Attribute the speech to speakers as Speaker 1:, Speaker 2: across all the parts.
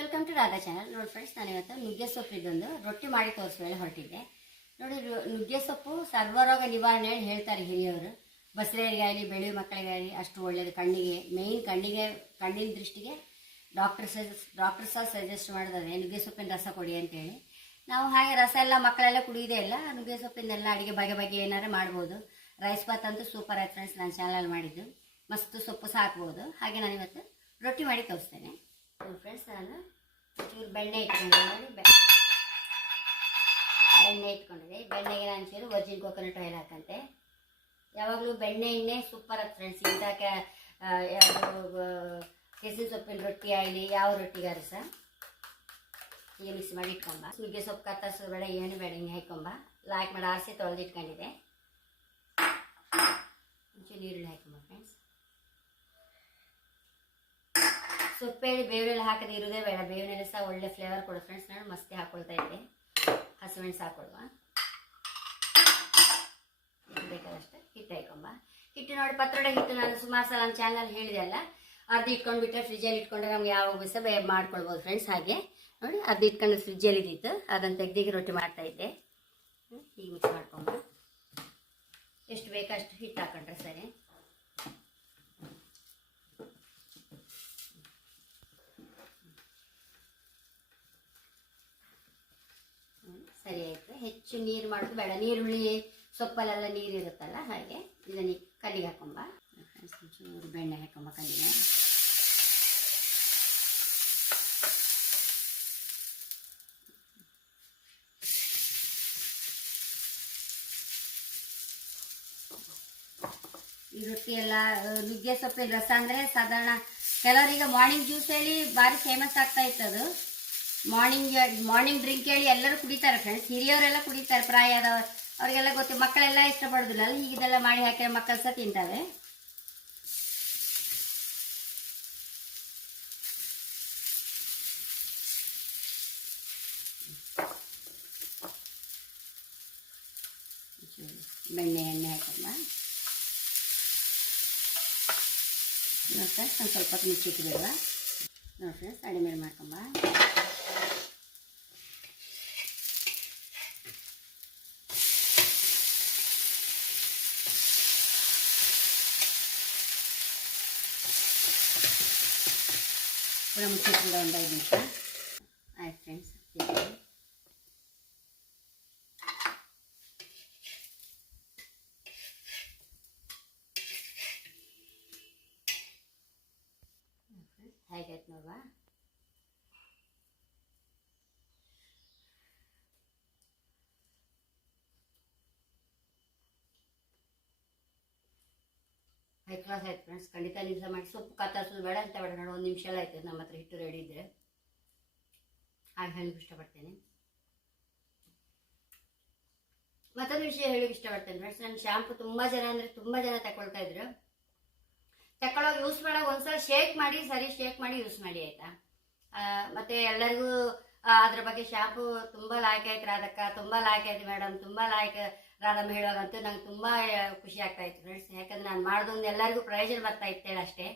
Speaker 1: Welcome to Radha channel ನೋಡಿ friends ನಾನು ಇವತ್ತು ನುಗ್ಗೆ ಸೊಪ್ಪು ಇದೊಂದು ರೊಟ್ಟಿ ಮಾಡಿ ತೋರಿಸುವ ಹೊರಟಿದ್ದೆ. ನೋಡಿ ನುಗ್ಗೆ ಸೊಪ್ಪು ಸರ್ವರೋಗ ನಿವಾರಣೆ ಹೇಳಿ ಹೇಳ್ತಾರೆ ಹಿರಿಯವರು. ಬಸರೆಯರಿಗಾಗಲಿ ಬೆಳೆ ಮಕ್ಕಳಿಗಾಗಲಿ, ಅಷ್ಟು ಒಳ್ಳೆಯದು ಕಣ್ಣಿಗೆ ಮೇಯ್ನ್ ಕಣ್ಣಿಗೆ, ಕಣ್ಣಿನ ದೃಷ್ಟಿಗೆ ಡಾಕ್ಟರ್ ಸಜೆಸ್ ಡಾಕ್ಟರ್ ಸಹ ಸಜೆಸ್ಟ್ ಮಾಡಿದ್ದಾರೆ ನುಗ್ಗೆ ಸೊಪ್ಪಿನ ರಸ ಕೊಡಿ ಅಂತೇಳಿ. ನಾವು ಹಾಗೆ ರಸ ಎಲ್ಲ ಮಕ್ಕಳೆಲ್ಲ ಕುಡಿಯೋದೇ ಇಲ್ಲ. ನುಗ್ಗೆ ಸೊಪ್ಪಿನೆಲ್ಲ ಅಡುಗೆ ಬಗೆ ಬಗೆ ಏನಾರು ಮಾಡ್ಬೋದು. ರೈಸ್ ಬಾತ್ ಅಂತೂ ಸೂಪರ್ ಆಯ್ತು ಫ್ರೆಂಡ್ಸ್ ನಾನು ಚಾನಲ್ ಮಾಡಿದ್ದು. ಮಸ್ತ್ ಸೊಪ್ಪು ಸಹ ಹಾಕ್ಬೋದು ಹಾಗೆ ನಾನು ಇವತ್ತು ರೊಟ್ಟಿ ಮಾಡಿ ತೋರಿಸ್ತೇನೆ. ಫ್ರೆಂಡ್ಸ್ ನಾನು ಚೂರು ಬೆಣ್ಣೆ ಇಟ್ಕೊಂಡಿದ್ದೆ ನೋಡಿ, ಬೆ- ಬೆಣ್ಣೆ ಇಟ್ಕೊಂಡಿದ್ದೆ ಬೆಣ್ಣೆಗೆ ನಾನು ಚೂರು ವರ್ಜಿನ್ ಕೋಕೋನಟ್ ಆಯಿಲ್ ಹಾಕಂತೆ. ಯಾವಾಗಲೂ ಬೆಣ್ಣೆ ಎಣ್ಣೆ ಸೂಪರ್ ಆಗಿ ಫ್ರೆಂಡ್ಸ್ ಇಂಥ ಕೆಸಿನ ಸೊಪ್ಪಿನ ರೊಟ್ಟಿ ಆಗಲಿ, ಯಾವ ರೊಟ್ಟಿಗಾರು ಸಹ ಹೀಗೆ ಮಿಕ್ಸ್ ಮಾಡಿ ಇಟ್ಕೊಂಬ. ನುಗ್ಗೆ ಸೊಪ್ಪು ಕತ್ತರಿಸೋ ಬೇಡ, ಏನು ಬೇಡ, ಹಿಂಗೆ ಹಾಕೊಂಬ ಲಾಯ್ಕ್ ಮಾಡಿ ಆರಿಸಿ ತೊಳೆದಿಟ್ಕೊಂಡಿದ್ದೆ. ಮುಂಚೆ ಈರುಳ್ಳಿ ಹಾಕೊಂಬ ಫ್ರೆಂಡ್ಸ್ ಸೊಪ್ಪೇಳಿ ಬೇವಿನೆಲ್ಲ ಹಾಕದೆ ಇರೋದೇ ಬೇಡ. ಬೇವಿನೆಲ್ಲ ಸಹ ಒಳ್ಳೆ ಫ್ಲೇವರ್ ಕೊಡು ಫ್ರೆಂಡ್ಸ್ ನಾನು ಮಸ್ತಿ ಹಾಕೊಳ್ತಾ ಇದ್ದೆ. ಹಸಿಮೆಣಸು ಹಾಕೊಳ್ವ ಬೇಕಾದಷ್ಟು ಹಿಟ್ಟು ಹಾಕೊಂಬ. ಹಿಟ್ಟು ನೋಡಿ, ಪತ್ರೊಡೆ ಹಿಟ್ಟು ನಾನು ಸುಮಾರು ಸಲ ನಮ್ಮ ಚಾನಲ್ ಹೇಳಿದೆ ಅಲ್ಲ. ಅರ್ಧ ಇಟ್ಕೊಂಡು ಬಿಟ್ಟರೆ ಫ್ರಿಜ್ಜಲ್ಲಿ ಇಟ್ಕೊಂಡ್ರೆ ನಮ್ಗೆ ಯಾವಾಗ ಸಹ ಬೇ ಮಾಡ್ಕೊಳ್ಬೋದು ಫ್ರೆಂಡ್ಸ್ ಹಾಗೆ. ನೋಡಿ, ಅರ್ಧ ಇಟ್ಕೊಂಡು ಫ್ರಿಜ್ಜಲ್ಲಿ ಇದ್ದಿತ್ತು. ಅದನ್ನು ತೆಗ್ದಿಗೆ ರೊಟ್ಟಿ ಮಾಡ್ತಾ ಇದ್ದೆ. ಹೀಗೆ ಮಿಕ್ಸ್ ಮಾಡ್ಕೊಂಬ. ಎಷ್ಟು ಬೇಕಷ್ಟು ಹಿಟ್ಟು ಹಾಕೊಂಡ್ರೆ ಸರಿ. ಸರಿ ಆಯ್ತು. ಹೆಚ್ಚು ನೀರು ಮಾಡೋದು ಬೇಡ. ನೀರುಳ್ಳಿ ಸೊಪ್ಪಲ್ಲೆಲ್ಲ ನೀರು ಇರುತ್ತಲ್ಲ ಹಾಗೆ ಇದನ್ನ ಕಲ್ಲಿಗೆ ಹಾಕೊಂಬ ಚೂರು ಬೆಣ್ಣೆ ಹಾಕೊಂಬ ಕಲ್ಲಿಗೆ. ಈ ರೊಟ್ಟಿ ಎಲ್ಲ ನುಗ್ಗೆ ಸೊಪ್ಪಿನ ರಸ ಅಂದರೆ ಸಾಧಾರಣ ಕೆಲವರಿಗೆ ಮಾರ್ನಿಂಗ್ ಜ್ಯೂಸ್ ಹೇಳಿ ಭಾರಿ ಫೇಮಸ್ ಆಗ್ತಾ ಇತ್ತು ಅದು. ಮಾರ್ನಿಂಗ್ ಮಾರ್ನಿಂಗ್ ಡ್ರಿಂಕ್ ಹೇಳಿ ಎಲ್ಲರೂ ಕುಡಿತಾರೆ ಫ್ರೆಂಡ್ಸ್ ಹಿರಿಯವರೆಲ್ಲ ಕುಡಿತಾರೆ ಪ್ರಾಯದ ಅವರಿಗೆಲ್ಲ ಗೊತ್ತು, ಮಕ್ಕಳೆಲ್ಲ ಇಷ್ಟಪಡೋದಿಲ್ಲ. ಅಲ್ಲ ಹೀಗೆ ಇದೆಲ್ಲ ಮಾಡಿ ಹಾಕಿದ್ರೆ ಮಕ್ಕಳು ಸಹ ತಿಂತಾರೆ. ಬೆಣ್ಣೆ, ಎಣ್ಣೆ ಹಾಕಲ್ಲ ನೋಡಿ ಫ್ರೆಂಡ್ಸ್ ಒಂದು ಸ್ವಲ್ಪ ಹೊತ್ತು ಮುಚ್ಚಿಟ್ಟಿಬಿಡುವ ನೋಡಿ ಫ್ರೆಂಡ್ಸ್ ಅಡಿಮೇಲೆ ಮಾಡ್ಕೊಂಬ. ಪುನಃ ಮುಚ್ಚಿಟ್ಬಿಡ ಒಂದು ಐದು ನಿಮಿಷ ಆಯ್ತು ಫ್ರೆಂಡ್ಸ್ ಹೇಗಾಯ್ತು ನೋಡುವ ಹೈ ಕ್ಲಾಸ್ ಆಯ್ತು ಫ್ರೆಂಡ್ಸ್ ಖಂಡಿತ ಸಹ ಮಾಡಿ, ಸೊಪ್ಪು ಕತ್ತರಿಸೋದು ಬೇಡ ಅಂತ ಬೇಡ ನೋಡಿ, ಒಂದು ನಿಮಿಷ ಎಲ್ಲ ಆಯ್ತು, ನಮ್ಮ ಹತ್ರ ಹಿಟ್ಟು ರೆಡಿ ಇದ್ದರೆ ಹಾಗೆ ಹೇಳಲಿಕ್ಕೆ ಇಷ್ಟಪಡ್ತೇನೆ. ಮತ್ತೊಂದು ವಿಷಯ ಹೇಳಲಿಕ್ಕೆ ಇಷ್ಟಪಡ್ತೇನೆ ಫ್ರೆಂಡ್ಸ್ ನನ್ನ ಶ್ಯಾಂಪು ತುಂಬ ಜನ ಅಂದರೆ ತುಂಬ ಜನ ತಗೊಳ್ತಾ ಇದ್ರು. ತಗೊಳ್ಳೋದು ಯೂಸ್ ಮಾಡೋ ಒಂದ್ಸಲ ಶೇಕ್ ಮಾಡಿ ಸರಿ ಶೇಕ್ ಮಾಡಿ ಯೂಸ್ ಮಾಡಿ, ಆಯಿತಾ? ಮತ್ತೆ ಎಲ್ಲರಿಗೂ ಅದ್ರ ಬಗ್ಗೆ ಶಾಂಪು ತುಂಬಾ ಲಾಯ್ಕ್ ಆಯ್ತು ರಾಧಕ್ಕ, ತುಂಬಾ ಲಾಯ್ಕ್ ಆಯ್ತು ಮೇಡಮ್ ತುಂಬಾ ಲಾಯ್ಕ್ ರಾಧಮ್ಮ ಹೇಳುವಾಗಂತೂ ನಂಗೆ ತುಂಬಾ ಖುಷಿ ಆಗ್ತಾ ಇತ್ತು ಫ್ರೆಂಡ್ಸ್ ಯಾಕಂದ್ರೆ ನಾನು ಮಾಡೋದೊಂದು ಎಲ್ಲರಿಗೂ ಪ್ರಯೋಜನ ಬರ್ತಾ ಇತ್ತೇಳಷ್ಟೇ.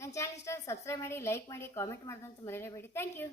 Speaker 1: ನನ್ನ ಚಾನಲ್ ಇಷ್ಟ ಸಬ್ಸ್ಕ್ರೈಬ್ ಮಾಡಿ ಲೈಕ್ ಮಾಡಿ ಕಾಮೆಂಟ್ ಮಾಡೋದಂತ ಮರೆಯಲೇಬೇಡಿ. Thank you